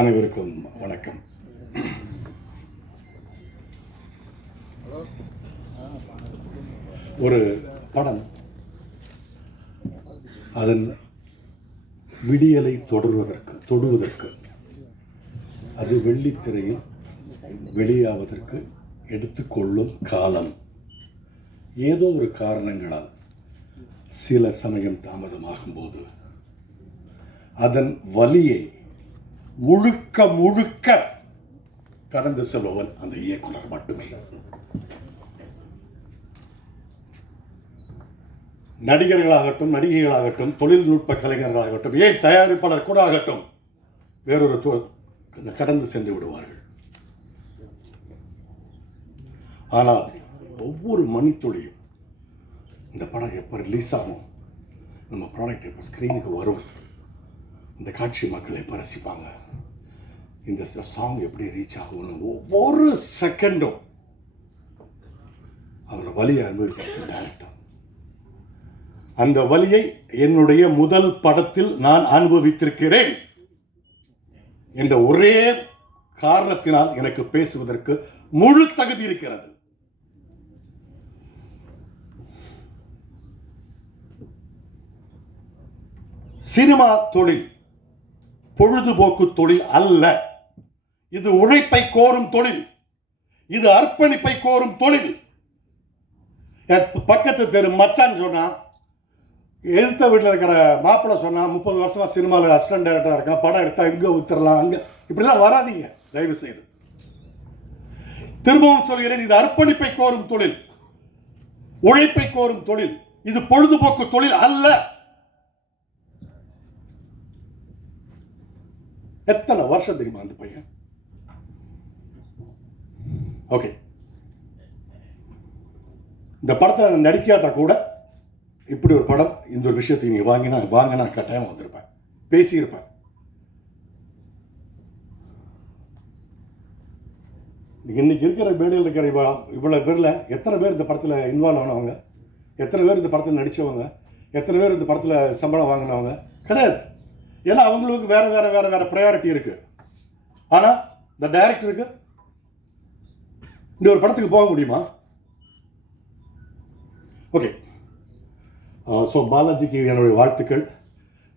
அனைவருக்கும் வணக்கம். ஒரு படம் அதன் விடியலை தொடுவதற்கு அது வெள்ளித்திரையில் வெளியாவதற்கு எடுத்துக்கொள்ளும் காலம் ஏதோ ஒரு காரணங்களால் சில சமயம் தாமதமாகும் போது அதன் வலியை முழுக்க கடந்து செல்பவன் அந்த இயக்குனர் மட்டுமே. நடிகர்களாகட்டும், நடிகைகளாகட்டும், தொழில்நுட்ப கலைஞர்களாகட்டும், ஏன் தயாரிப்பாளர் கூட ஆகட்டும், வேறொரு கடந்து சென்று விடுவார்கள். ஆனால் ஒவ்வொரு மணித்துளியும் இந்த படம் எப்போ ரிலீஸ் ஆகும், நம்ம ப்ராடக்ட் எப்போ ஸ்க்ரீனுக்கு வரும், இந்த காட்சி மக்கள் எப்போ ரசிப்பாங்க, இந்த சாங் எப்படி ரீச் ஆகும்னு ஒவ்வொரு செகண்டும் அவர் வலியை அனுபவிக்கிறார் டைரக்டர். அந்த வலியை என்னுடைய முதல் படத்தில் நான் அனுபவித்திருக்கிறேன் என்ற ஒரே காரணத்தினால் எனக்கு பேசுவதற்கு முழு தகுதி இருக்கிறது. சினிமா தொழில் பொழுதுபோக்கு தொழில் அல்ல. இது உழைப்பை கோரும் தொழில். இது அர்ப்பணிப்பை கோரும் தொழில். பக்கத்து தெரு மச்சான் சொன்னா, எதிர்த்த வீட்டில் இருக்கிற மாப்பிள்ளை சொன்னா, 30 வருஷமா சினிமாவில் அசிஸ்டன்ட் டைரக்டரா இருக்கா, படம் எடுத்தா இங்க வித்துறலாம், அங்க இப்படிலாம் வராதீங்க தயவு செய்து. திரும்பவும் சொல்கிறேன், இது அர்ப்பணிப்பை கோரும் தொழில், உழைப்பை கோரும் தொழில். இது பொழுதுபோக்கு தொழில் அல்ல. எத்தனை வருஷம் தெரியுமா அந்த பையன்? ஓகே, இந்த படத்தில் நடிக்காட்டா கூட இப்படி ஒரு படம், இந்த ஒரு விஷயத்தை நீ வாங்கினா கட்டாயம் வந்திருப்பேன், பேசியிருப்பேன். இன்னைக்கு இருக்கிற மேடையில் இருக்கிற இவ்வளவு பேர்ல எத்தனை பேர் இந்த படத்தில் இன்வால்வ் ஆனவங்க, எத்தனை பேர் இந்த படத்தில் நடிச்சவங்க, எத்தனை பேர் இந்த படத்தில் சம்பளம் வாங்கினவங்க? கிடையாது. ஏன்னா அவங்களுக்கு வேற வேற வேற வேற ப்ரையாரிட்டி இருக்கு. ஆனா இந்த டைரக்டருக்கு இந்த ஒரு படத்துக்கு போக முடியுமா? ஓகே, ஸோ பாலாஜிக்கு என்னுடைய வாழ்த்துக்கள்.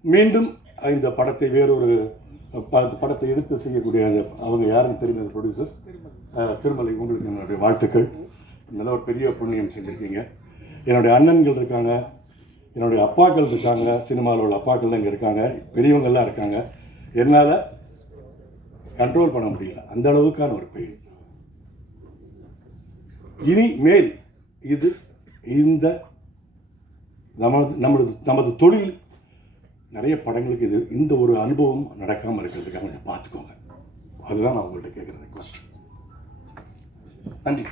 மீண்டும் இந்த படத்தை வேறொரு படத்தை எடுத்து செய்யக்கூடிய அவங்க யாருன்னு தெரிந்த ப்ரொடியூசர்ஸ் திருமலை, உங்களுக்கு என்னுடைய வாழ்த்துக்கள். நல்ல ஒரு பெரிய புண்ணியம் செஞ்சுருக்கீங்க. என்னுடைய அண்ணன்கள் இருக்காங்க, என்னுடைய அப்பாக்கள் இருக்காங்க, சினிமாவில் உள்ள அப்பாக்கள் தான் இங்கே இருக்காங்க, பெரியவங்கள்லாம் இருக்காங்க. என்னால் கண்ட்ரோல் பண்ண முடியல, அந்த அளவுக்கான ஒரு பெயின். இனி மேல் இது இந்த நமது தொழில் நிறைய படங்களுக்கு இது இந்த ஒரு அனுபவம் நடக்காமல் இருக்கிறதுக்காக கொஞ்சம் பார்த்துக்கோங்க. அதுதான் நான் உங்கள்கிட்ட கேட்குற ரெக்வஸ்ட். நன்றி.